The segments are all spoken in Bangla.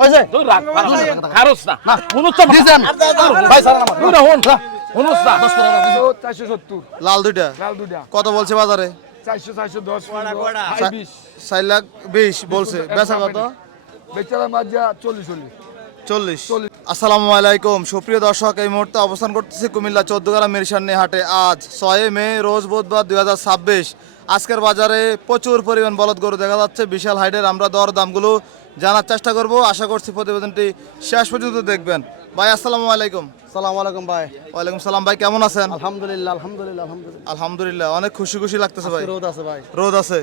হইছে খারস না মুনুস্তা দিছেন ভাই সারা নামা তুই হন মুনুস্তা 470 লাল দুইটা লাল দুইটা কত বলছে বাজারে 410 420 বলছে বেচা কত বেচারা মাঝা 40 40 আসসালামু আলাইকুম সুপ্রিয় দর্শক এই মুহূর্তে অবস্থান করতেছি কুমিল্লা 14 গ্রাম মিরসানি হাটে আজ 6 মে রোজ বুধবার 2026 আজকের বাজারে প্রচুর পরিমাণ বলদ গরু দেখা যাচ্ছে বিশাল হাইটের আমরা দর দামগুলো জানার চেষ্টা করব আশা করছি প্রতিবেদনটি শেষ পর্যন্ত দেখবেন ভাই আসসালামু আলাইকুম আসসালামু আলাইকুম ভাই। ওয়ালাইকুম সালাম ভাই কেমন আছেন আলহামদুলিল্লাহ আলহামদুলিল্লাহ আলহামদুলিল্লাহ। আলহামদুলিল্লাহ অনেক খুশি খুশি লাগতেছে ভাই রোদ আছে ভাই, রোদ আছে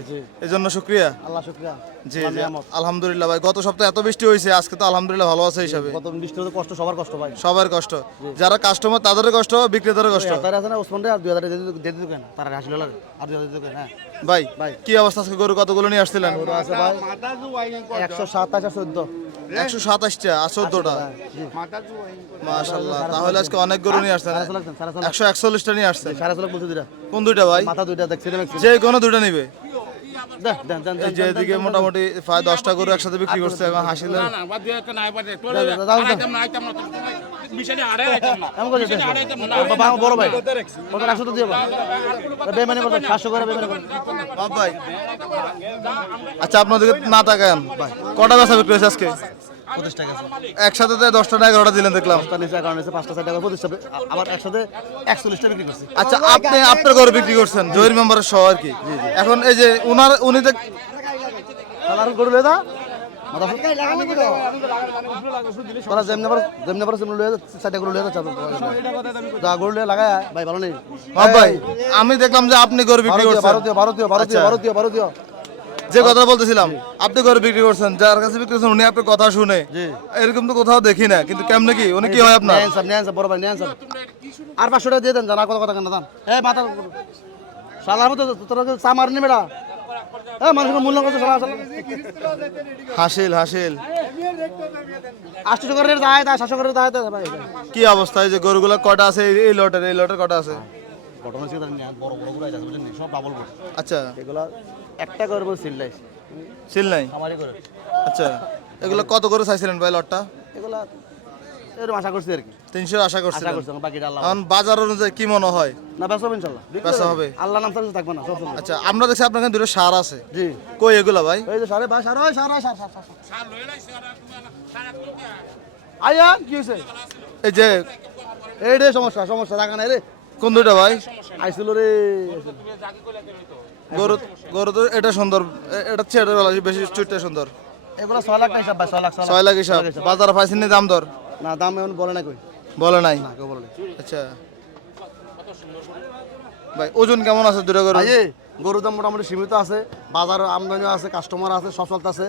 এই জন্য শুকরিয়া আল্লাহ শুকরিয়া। জি জি আলহামদুলিল্লাহ ভাই গত সপ্তাহে এত বৃষ্টি হয়েছে আজকে তো আলহামদুলিল্লাহ ভালো আছে হিসাবে কত বৃষ্টি হতে কষ্ট, সবার কষ্ট ভাই। সবার কষ্ট যারা কাস্টমার তাদেরও কষ্ট বিক্রেতারও কষ্ট তার আছে না ওসমান রে আর 2000 দিয়ে দিতে কেন তার হাসিল লাগে আর 2000 দিতে কেন। হ্যাঁ ভাই ভাই। কি অবস্থা আজকে গরু কতগুলো নিয়ে আসছিলেন রোদ আছে ভাই 127 আছে 14 127টা আর 14টা মাশাআল্লাহ তাহলে আজকে অনেক গরু নিয়ে আসছেন 141টা নিয়ে আসছেন 4.5 বলতে দিরা কোন দুইটা ভাই মাথা দুইটা দেখছি না যে কোনো দুইটা নিবে দেন দেন দেন এই যে এদিকে মোটামুটি প্রায় 10টা গরু একসাথে বিক্রি করছে এখন হাসিলেন না বাদ দিয়ে একটা নাই বাদ দিয়ে তোর দাও, আইটেম না আইটেম না মিশালি আরে আইটেম না এমন করে মিশালি আরে আইটেম না বাবা বড় ভাই কত 100 দিয়ে বা বেমানি কত 700 করে বেমানি কত বাপ ভাই আচ্ছা আপনাদের না তাকান কটা বেচা বিক্রি হয়েছে আজকে 25 টাকা একসাথে তো 10টা না 11টা দিলেন দেখলাম আছে নিচে কারণ আছে 5টা 6 টাকা 25 টাকা আবার একসাথে 41 টাকা বিক্রি করছি। আচ্ছা আপনি আপনার গরু বিক্রি করছেন জহির মেম্বারের সহ আর কি এখন এই যে উনি তো আর গরু লয়ে দা মাথা তোরা যেমনে পার যেমনে লয়ে দা 6টা গরু লয়ে দা যা গরু লয়ে লাগায় ভাই ভালো নেই বাপ ভাই আমি দেখলাম যে আপনি গরু বিক্রি করছেন ভারতীয় যে কথা বলতেছিলাম আপনি গরু বিক্রি করছেন যার কাছে বিক্রি করছেন উনি আপনার কথা শুনে এরকম তো কোথাও দেখি না কিন্তু কেমনে কি উনি কি হয় আপনার নেন স্যার বড় ভাই নেন স্যার আর 500 টাকা দিয়ে দেন জানা কথা কেন দান এই মাথা শালার মতো তোরা চা মারনি বেড়া এই মানুষের মূল্য কত শালা হাসিল 800 টাকা রেট দায় 700 করে দায় ভাই কি অবস্থা এই যে গরুগুলো কটা আছে এই লটের কটা আছে ঘটনা ছিল বড় গরু আছে বুঝছেন সব ডাবল গরু আচ্ছা এগুলা একটা করে সিল্লাই ছিল নাই আমারই করে আচ্ছা এগুলো কত করে চাইছিলেন ভাই লটটা এগুলা এরকম আশা করছি আর কি 300 আশা করছিলেন বাকিটা আল্লাহ এখন বাজার অনুযায়ী কি মনে হয় না ব্যস্ত হবে ইনশাআল্লাহ বেচা হবে আল্লাহ নাম ছাড়া থাকবে না সব চলবে। আচ্ছা আমরা দেখছি আপনার এখানে দুটো সার আছে জি কই এগুলা ভাই এই যে সাড়ে ভাই সাড়ে সার লয়ে লাই সারা আয়া কি হইছে এই যে এই রে সমস্যা রাখা নাই রে কোন দুইটা ভাই আইছিল রে গরু তো এটা সুন্দর এটা ছেড়ে বেশি চুটটা সুন্দর এগুলা 6 লাখ না হিসাব ভাই 6 লাখ 6 লাখ হিসাব বাজার পাইছেন না দাম দর না দাম এখন বলে না কই বলে নাই না কেউ বলে না আচ্ছা ভাই ওজন কেমন আছে দুটো গরু ভাই গরুর দাম মোটামুটি সীমিত আছে বাজার আমদানিও আছে কাস্টমার আছে সব চলতেছে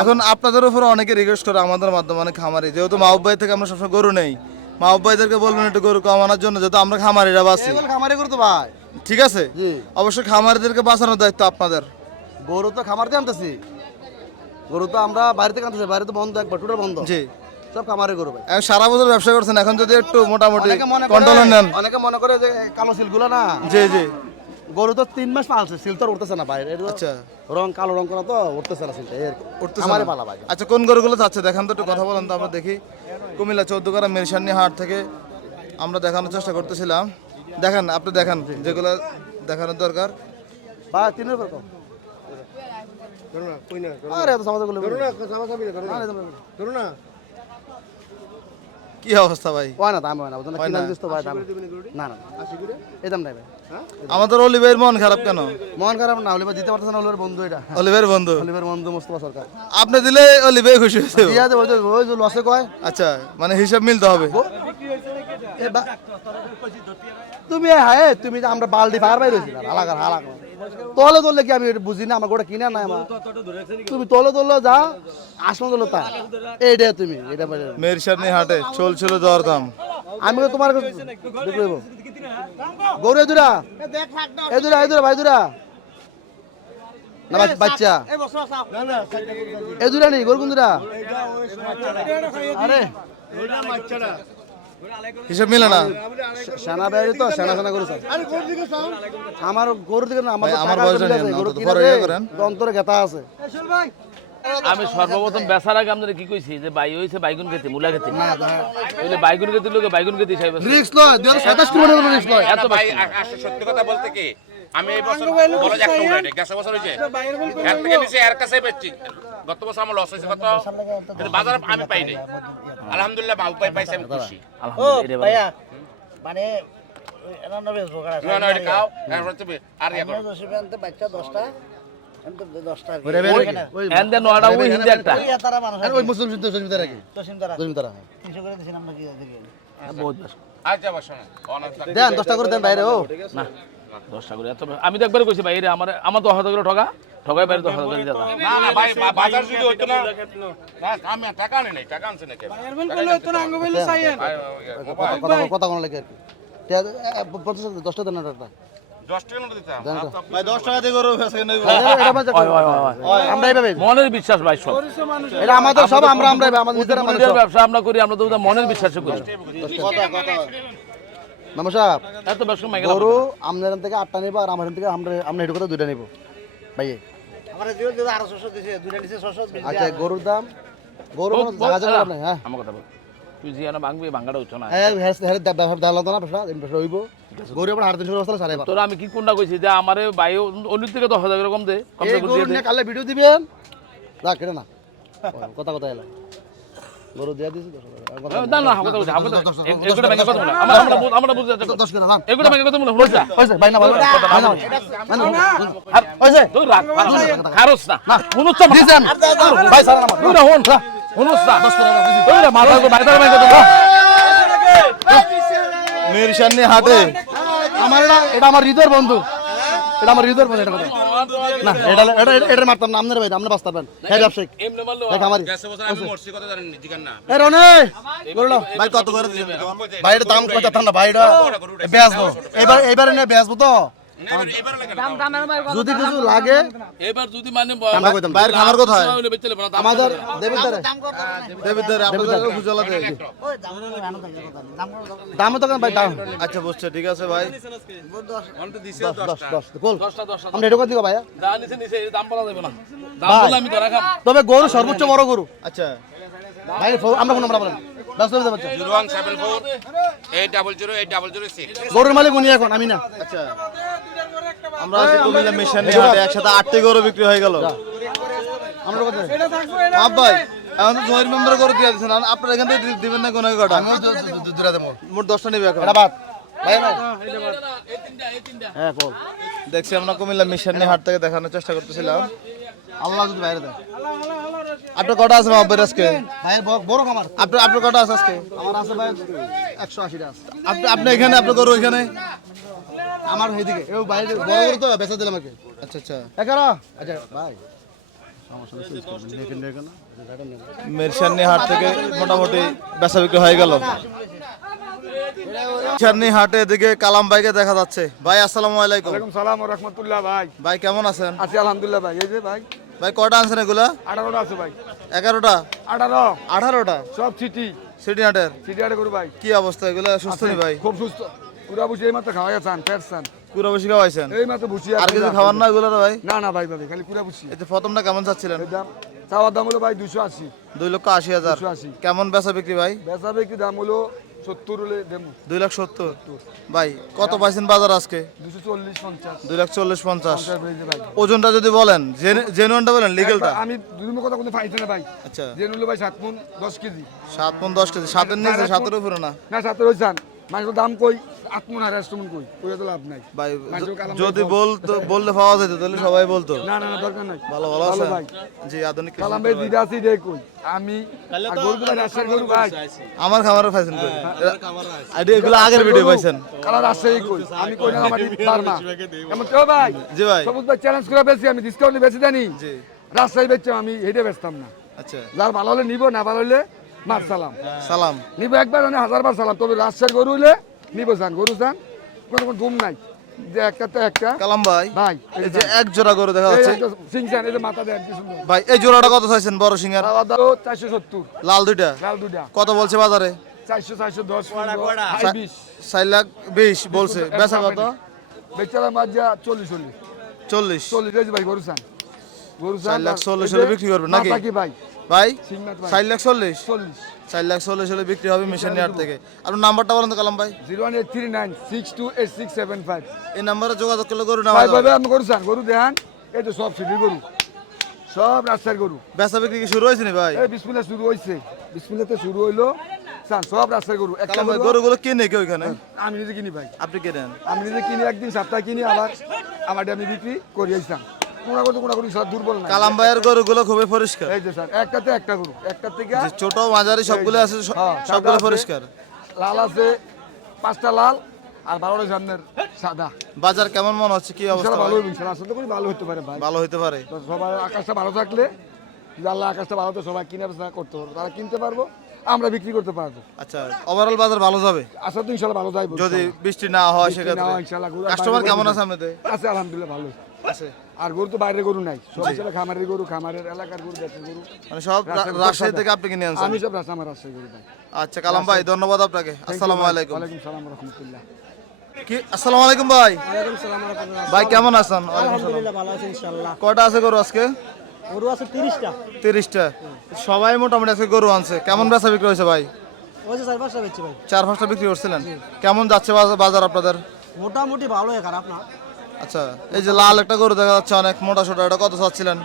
এখন আপনাদের উপর অনেকে রিকোয়েস্ট করে আমাদের মাধ্যমে অনেক খামারি যেহেতু মাহবুব ভাই থেকে আমরা সবসময় গরু নেই মাহবুব ভাইদেরকে বলবেন একটু গরু কমানোর জন্য যেহেতু আমরা খামারিরা বাঁচি এগুলো খামারে গরু তো ভাই ঠিক আছে জি অবশ্যই খামারিদেরকে বাঁচানোর দায়িত্ব আপনাদের গরু তো খামার দিয়ে আনতেছি গরু তো আমরা বাইরে থেকে আনতেছি বাইরে তো বন্ধ একবার টোটাল বন্ধ জি সব খামারে গরু ভাই এখন সারা বছর ব্যবসা করছেন এখন যদি একটু মোটামুটি অনেকে কন্ট্রোলে নেন মনে করে যে কালো সিলগুলো না জি জি গরু তো 3 মাস পালছে সিল তো আর উঠতেছে না বাইরে আচ্ছা রং কালো রং করা তো উঠতেছে না সিলটা এর উঠতেছে আমারে না। পালা ভাই আচ্ছা কোন গরুগুলো যাচ্ছে দেখান তো একটু কথা বলেন তো আমরা দেখি কুমিল্লা 14 গ্রাম মিরসানি হাট থেকে আমরা দেখানোর চেষ্টা করতেছিলাম দেখেন আপনি দেখান যেগুলো দেখানোর দরকার ভাই 3 এর কম আরে এত সমাজ গুলো কি অবস্থা ভাই হয় না দাম হয় না বুঝছেন কিনা দিস তো ভাই দাম না না এই দাম নাই ভাই আমাদের অলিভের মন খারাপ কেন মন খারাপ না হলে দিতে পারতেছ না হলে বন্ধু এটা অলিভের বন্ধু হলিবার বন্ধু মোস্তফা সরকার আপনি দিলে অলিভে খুশি হয়েছে দিয়া দে ওই যে লসে কয় আচ্ছা মানে হিসাব মিলতে হবে তুমি হ্যাঁ তুমি যে আমরা বালতি ফায়ার বাইর হইছি না হালাকা তলে কি আমি বুঝি না আমার গোটা কিনা নাই আমার তুমি তলে যা আসন তোলো তা এইটা তুমি এটা মিরসানি হাটে চলছিল দরদাম আমি তোমার দেখব গরু এদুরা ভাই দুরা না বাচ্চা এদুরা নেই গরু কুন্দুরা আরে হিসাব মিলে না সানা বাইরে তো সানা গরু স্যার আমার গরু দিকে না ভাই, আমার বয়সটা নিয়ে নাও তো, পরে ইয়ে করেন। অন্তরে গেতা আছে আমি সর্বপ্রথম বেচার আগে আপনাদের কি কইছি যে বাই হইছে বাইগুন খেতে মূলা খেতে ওই বাইগুন খেতে লোকে বাইগুন খেতে খাইবে রিস্ক লয় 2027 কিলোমিটার রিস্ক লয় এত ভাই আসলে সত্যি কথা বলতে কি আমি এই বছর বড় একটা উড়াইনি গেছে বছর হইছে এর থেকে নিচে এর কাছে বেচছি গত বছর আমার লস হইছে কত কিন্তু বাজারে আমি পাই নাই আলহামদুলিল্লাহ মাল পাইছি আমি খুশি আলহামদুলিল্লাহ ভাইয়া মানে এনা নবে জোগাড় আছে না না এটা খাও এরপর তুমি আর ইয়া করো আমরা জসিবানতে বাচ্চা 10টা আমি তো 10টা আর কি। ওই এন্ড দেন নয়টা ওই হিন্দি একটা ওই তারা মানুষ আর ওই মুসলিম জমিদার রাখি তসিমদারা জমিদার 300 করে দিছেন আমরা কি দিকে বহুত বেশি। আচ্ছা বসো না অনেক দেন 10টা করে দেন বাইরে ও না 10টা করে এত আমি তো একবার কইছি ভাই রে আমার 10,000 করে ঠগাই বাইরে 10,000 করে দিতা না না ভাই বাজার যদি হইতো না না আমি টাকা আনি নাই টাকা আনছে নাকি কথা কোন লাগে আর কি 10টা দেন না 10 টাকা নোট দিতাম ভাই 10 টাকা দিয়ে গরু বেচে নেব আমরা এইভাবে মনের বিশ্বাস ভাই সব এটা আমাদের সব আমরা আমাদের নিজেরা মানুষ মুদির ব্যবসা আমরা করি আমরা তো ওটা মনের বিশ্বাসে করি মামা সাহেব এত বেশি মাইকে গরু আপনার থেকে 8টা নিব আর আমার থেকে আমরা হেডু কথা 2টা নিব ভাই আমরা দিও দিও আরো 600 দিছে দুইটা নিছে 600 আচ্ছা গরুর দাম গরু জায়গা জায়গা আপনি হ্যাঁ আমার কথা বল তুই জিয়ানা ভাঙবি ভাঙাটা উঠো না হ্যাঁ হ্যাঁ দাম না ব্যবসা ব্যবসা হইব গরু আপনার 350 বস্তা সাড়ে তোরা আমি কি কোনটা কইছি যে আমারে ভাই অন্য থেকে 10,000 করে কম দে কম এই করে গরু দিয়ে দে নিয়ে কালে ভিডিও দিবেন না কেটে না কথা কথা এলা গরু দিয়া দিছি 10 না না কথা বলছি এগুলো ভাঙা কথা বলে আমরা বুঝতে 10 করে লাম এগুলো ভাঙা কথা বলে হইছে হইছে ভাই না ভাই না আর হইছে তুই রাখ খারস না শুনুছ না দিছেন ভাই সারা নাম তুই না হন শুনুছ না তুই না মাথা কো বাইরে ভাঙা কথা মিরসানি হাটে আমার এটা আমার হৃদয়ের বন্ধু এটা আমার হৃদয়ের বন্ধু এটা কথা না এটা মারতাম না আপনার ভাই আপনি বাঁচতে পারেন হ্যাঁ ব্যবসায়িক এমনি মারলো দেখ আমার গেছে বছর আমি মরছি কথা জানেন জিগান না এ রনে বললো ভাই কত করে দিবেন ভাই এটা দাম কত না ভাই এটা বেচবো এবারে নিয়ে বেচবো তো এবার লাগে যদি কিছু লাগে এবার যদি মানে আমরা কইতাম বাইরের খাবার কোথায় হইলে বেচলে বড় আমাদের দেবিদারে দেবিদার আপনাদের ফুজলা দে ওই দাম করে ভালো থাকে কথা দাম করে দাম তো কেন ভাই দাম আচ্ছা বুঝছে ঠিক আছে ভাই 10 কোল 10টা আমরা এটা কত দিব ভাই দাম নিচে দাম বলা যাবে না দাম বলে আমি তো রাখাম তবে গরু সর্বোচ্চ বড় গরু আচ্ছা ভাই আমরা কোন আমরা বলেন 10 করে বাচ্চা 0174 800 গরুর মালিক উনি এখন আমি না আচ্ছা আমরা আজকে কুমিল্লা মিরসানি হাটে একসাথে 8টি গরু বিক্রি হয়ে গেল আমরা কত মাপ ভাই এখন তো জয়ের মেম্বার করে দিয়ে দিয়েছেন আপনারা এখান থেকে দিবেন না কোনো কটা আমি দুরা দেব মোট 10টা নিবে এখন এটা বাদ ভাই ভাই হ্যাঁ কোল দেখছি আমরা কুমিল্লা মিরসানি হাট থেকে দেখানোর চেষ্টা করতেছিলাম আল্লাহ যদি বাইরে দেয় আপনার কটা আছে মাপ ভাই আজকে ভাই বড় খামার আপনার কটা আছে আজকে আমার আছে ভাই 180 টা আছে আপনি এখানে আপনার গরু এখানে আমার এইদিকে এই বাইরে বড় গরু তো বেচা দিলাম আমাকে আচ্ছা আচ্ছা একারা আচ্ছা ভাই সমস্যা নেই দেখেন দেখেন না মিরসানি হাট থেকে মোটামুটি বেচা বিক্রি হয়ে গেল মিরসানি হাটে এদিকে কালাম ভাইকে দেখা যাচ্ছে ভাই আসসালামু আলাইকুম ওয়ালাইকুম সালাম ওয়া রাহমাতুল্লাহ ভাই ভাই কেমন আছেন আছি আলহামদুলিল্লাহ ভাই এই যে ভাই ভাই কটা আনছেন এগুলা 18টা আছে ভাই 11টা 18 18টা সব সিটি সিটি হাটের সিটি আড়ে করু ভাই কি অবস্থা এগুলা সুস্থ নি ভাই খুব সুস্থ পুরা বুঝি এই মাত্র খাওয়া যাচ্ছেন পেটসান পুরো বেশি খাওয়াইছেন এই মাত্র বুঝি আর কিছু খাবার না এগুলা ভাই না না ভাই ভাই খালি পুরা বুঝি এই যে প্রথমটা কেমন চাচ্ছিলেন এই দাম চাওয়ার দাম হলো ভাই 280 2,80,000 280 কেমন বেচা বিক্রি ভাই বেচা বিক্রি দাম হলো 70 হলে দেবো 2,70,000 ভাই কত পাইছেন বাজার আজকে 240 50 2,40,50 পেয়েছে ভাই ওজনটা যদি বলেন জেনুইনটা বলেন লিগেলটা আমি দুদিন কথা কোনো ফাইতে না ভাই আচ্ছা যে নিলো ভাই 7 মণ 10 কেজি 7 মণ 10 কেজি 7 এর নিচে 7 এর উপরে না না 7 হইছান মানুষের দাম কই 8 মণ আর 8 মণ কই কই তো লাভ নাই ভাই মানুষের কালাম যদি বললে পাওয়া যেত তাহলে সবাই বলতো না না না দরকার নাই ভালো ভালো আছে ভাই জি আধুনিক কৃষি। কালাম ভাই দিদা আছে রে কই আমি আর গরু তো ভাই রাজশাহী গরু ভাই আমার খামারে পাইছেন কই আইডি এগুলো আগের ভিডিও পাইছেন কালা রাজশাহী কই আমি কই না আমার পারমা এমন কেউ ভাই জি ভাই সবুজ ভাই চ্যালেঞ্জ করে বেশি আমি ডিসকাউন্টে বেশি জানি জি রাজশাহী বেচছি আমি হেঁটে বেচতাম না আচ্ছা যার ভালো হলে নিব না ভালো হলে মার সালাম সালাম নিব একবার মানে 1000 সালাম তবে রাজশাহীর গরু হলে নিব যান গরু যান কোনো ধুম নাই যে একটা তো একটা কালাম ভাই ভাই এই যে এক জোড়া করে দেখা যাচ্ছে সিংসান এই যে মাথা দেন কি সুন্দর ভাই এই জোড়াটা কত চাইছেন বড় সিঙ্গার খাওয়া দাওয়া 470 লাল দুইটা লাল দুটা কত বলছে বাজারে 410 20 4,20,000 বলছে বেচা কত বেচারা মাছ যা 40 40 40 এই যে ভাই গরু চান গরু 4,40,000 হলে বিক্রি করবেন নাকি? কি ভাই ভাই সিংনাথ ভাই 4,40,000 40 4,40,000 হলে বিক্রি হবে মিশনের হাট থেকে। আপনার নাম্বারটা বলেন তো কালাম ভাই। 01839628675 এই নাম্বারে যোগাযোগ করলে গরু ভাই নেওয়া ভাই যাবে। আপনি গরু চান গরু দেন এই তো সব সিটি গরু সব রাস্তার গরু বেচা বিক্রি কি শুরু হয়েছে নি ভাই? এই বিসমিল্লাহ শুরু হইছে বিসমিল্লাহতে শুরু হইলো চান সব রাস্তার গরু একটা কালাম ভাই গরু গরুগুলো কিনে কি ওইখানে? আমি নিজে কিনি ভাই আপনি কেনেন? আমি নিজে কিনি একদিন সপ্তাহে কিনি আবার আমারটা আমি বিক্রি করি আইসাম কোনা করি সব দুর্বল না কালাম ভাইয়ের গরুগুলো খুবই পরিষ্কার। এই যে স্যার একটাতে একটা গরু একটা থেকে যে ছোট মাঝারি সবগুলো আছে হ্যাঁ, সবগুলো সাদা আছে। পরিষ্কার। লাল আছে 5টা লাল আর 12টা সামনের সাদা বাজার কেমন মনে হচ্ছে, কি অবস্থা ইনশাআল্লাহ ভালো ভাই? হবে ইনশাআল্লাহ আশা তো করি ভালো হতে পারে ভাই ভালো হইতে পারে। তো সবাই আকাশটা ভালো থাকলে যদি আল্লাহ আকাশটা ভালো তো সবাই কিনে বেচা করতে পারবো তারা কিনতে পারবো আমরা বিক্রি করতে পারবো আচ্ছা, ওভারঅল বাজার ভালো যাবে আশা তো ইনশাআল্লাহ ভালো যাইবো যদি বৃষ্টি না হয় বৃষ্টি না সেক্ষেত্রে। হয় ইনশাআল্লাহ গরু আর কাস্টমার বাইরে কেমন গরু আছে আপনাদের? আছে আলহামদুলিল্লাহ ভালো আছে আর গরু তো বাইরের গরু নাই সব ছেলে খামারের গরু খামারের এলাকার গরু দেশের গরু মানে সব রাজশাহী থেকে আপনি কিনে আনছেন? আমি সব রাস্তা আমার রাস্তায় গরু ভাই আচ্ছা কালাম ভাই ধন্যবাদ আপনাকে। আসসালামু আলাইকুম। ওয়ালাইকুম সালাম রহমতুল্লাহ কি আসসালামু আলাইকুম ভাই। ওয়ালাইকুম সালাম ওয়া রাহমাতুল্লাহ। ভাই কেমন আছেন? ওয়ালাইকুম সালাম। আলহামদুলিল্লাহ ভালো আছি ইনশাআল্লাহ। কয়টা আছে গরু আজকে? গরু আছে 30টা। 30টা। সবাই মোটামুটি আজকে গরু আনছে। কেমন বেচা বিক্রি হয়েছে ভাই? ওই যে 4-5টা বেচছি ভাই। 4-5টা বিক্রি করছিলেন। কেমন যাচ্ছে বাজার আপনাদের? মোটামুটি ভালোই, খারাপ না। আচ্ছা, এই যে লাল একটা গরু দেখা যাচ্ছে অনেক মোটা সোটা, এটা কত চাচ্ছিলেন?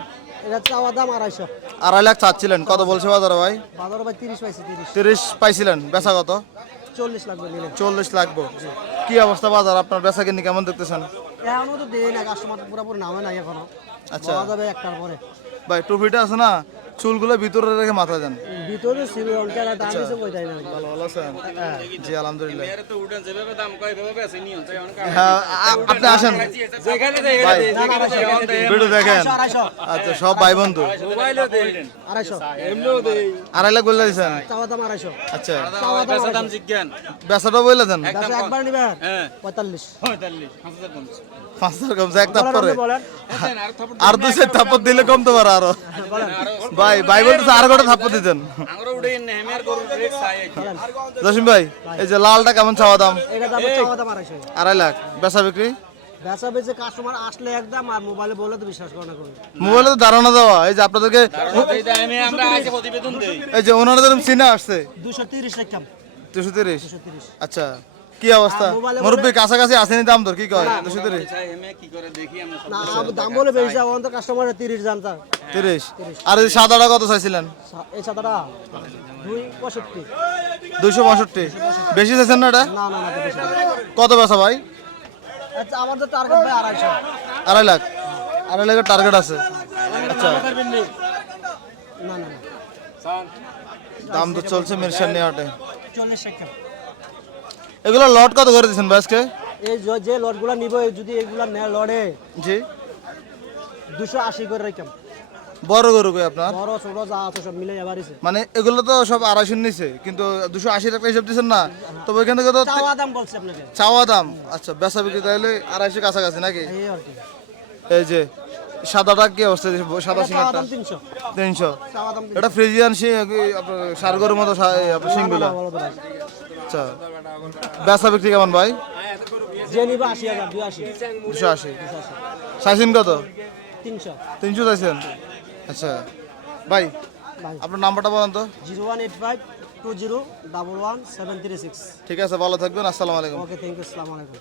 এটা চাওয়া দাম 250। 2.5 লাখ চাচ্ছিলেন, কত বলছে বাজারে ভাই? বাজারে ভাই 30 পাইছি, 30। 30 পাইছিলেন, বেচা কত? 40 লাগবে নিলে। 40 লাগবে। কি অবস্থা বাজার আপনার, বেচা কিনি কেমন দেখতেছেন? এখনো তো দেই না, কাস্টমার পুরোপুরি নামে নাই এখনো। আচ্ছা। বলা যাবে একটার পরে। ভাই টুপিটা আছে না, চুলগুলো ভিতরে রেখে মাথা দেন। ভিতরে সিল অনকার দাম দিছে কই তাই না। ভালো ভালো আছেন? জি আলহামদুলিল্লাহ। হ্যাঁ, আপনি আসেন ভাই, ভিডিও দেখেন। 250। আচ্ছা, সব ভাই বন্ধু। 250। 2.5 লাখ বলে দিয়েছেন? চাওয়া দাম 250। আচ্ছা, চাওয়া দাম বেচাটা বলে দেন। দাম একবার নিবে 45। 5 কমছে এক তাপ করে। বলেন আর 2 থাপ্পড় দিলে কমতে পারে আরো। ভাই ভাই বলতেছে আর গোটা থাপ্পড় দিতেন। জসিম ভাই, এই যে লালটা কেমন চাওয়া দাম? এটা দাম চাওয়া দাম 250। 2.5 লাখ। বেচা বিক্রি? বেচা বেচে কাস্টমার আসলে একদম, আর মোবাইলে বলে তো বিশ্বাস করে না করে। মোবাইলে তো ধারণা দেওয়া, এই যে আপনাদেরকে এই যে ওনাদের চিনে আসছে 230 লিখতাম। 230। 230। আচ্ছা, কি অবস্থা? আর মোবাইলে মুরব্বী কাছাকাছি আসেনি দাম দর, কি কয়? 230। না দাম বলে বেশি যাবো, অন্তত কাস্টমার 30 জানতা। 30। আর এই সাদাটা কত চাইছিলেন? এই ছাতাটা 265। 265। বেশি চাইছেন না এটা? না না না বেশি না। কত বেচা ভাই? আচ্ছা আমাদের টার্গেট ভাই 250। 2.5 লাখ। 2.5 লাখের টার্গেট আছে। আচ্ছা, না না না দাম তো চলছে মিরসানি হাটে। 40 লিখতাম। এগুলো লট কত করে দিচ্ছেন ভাই আজকে? এই যে লটগুলা নিব, যদি এগুলা নেয় লড়ে জি। 280 করে রাখতাম। বড় গরু কই আপনার? বড় ছোট যা আছে সব মিলে এবারিছে। মানে এগুলো তো সব 250 নিচে, কিন্তু 280 টাকা হিসাব দিচ্ছেন না, তবে এখান থেকে তো চাওয়া দাম বলছি আপনাকে। চাওয়া দাম। আচ্ছা, বেচা বিক্রি তাহলে 250 কাছাকাছি নাকি? এই আর কি। এই যে সাদাটা কি অবস্থা? সাদা চাওয়া সিংহাটা দাম 300। 300। চাওয়া দাম 300। এটা ফ্রিজিয়ান আপনার সারগরের মতো আপনার সিংগুলা। বড় বড়। আচ্ছা, বেচা বিক্রি কেমন ভাই? যে নিবা 80000, 280। 280। চাইছেন কত? 300। 300 চাইছেন? আচ্ছা ভাই, ভাই আপনার নাম্বারটা বলেন তো। 0185 20 11 736। ঠিক আছে, ভালো থাকবেন। আসসালামু আলাইকুম। ওকে, থ্যাংক ইউ, আসসালামু আলাইকুম।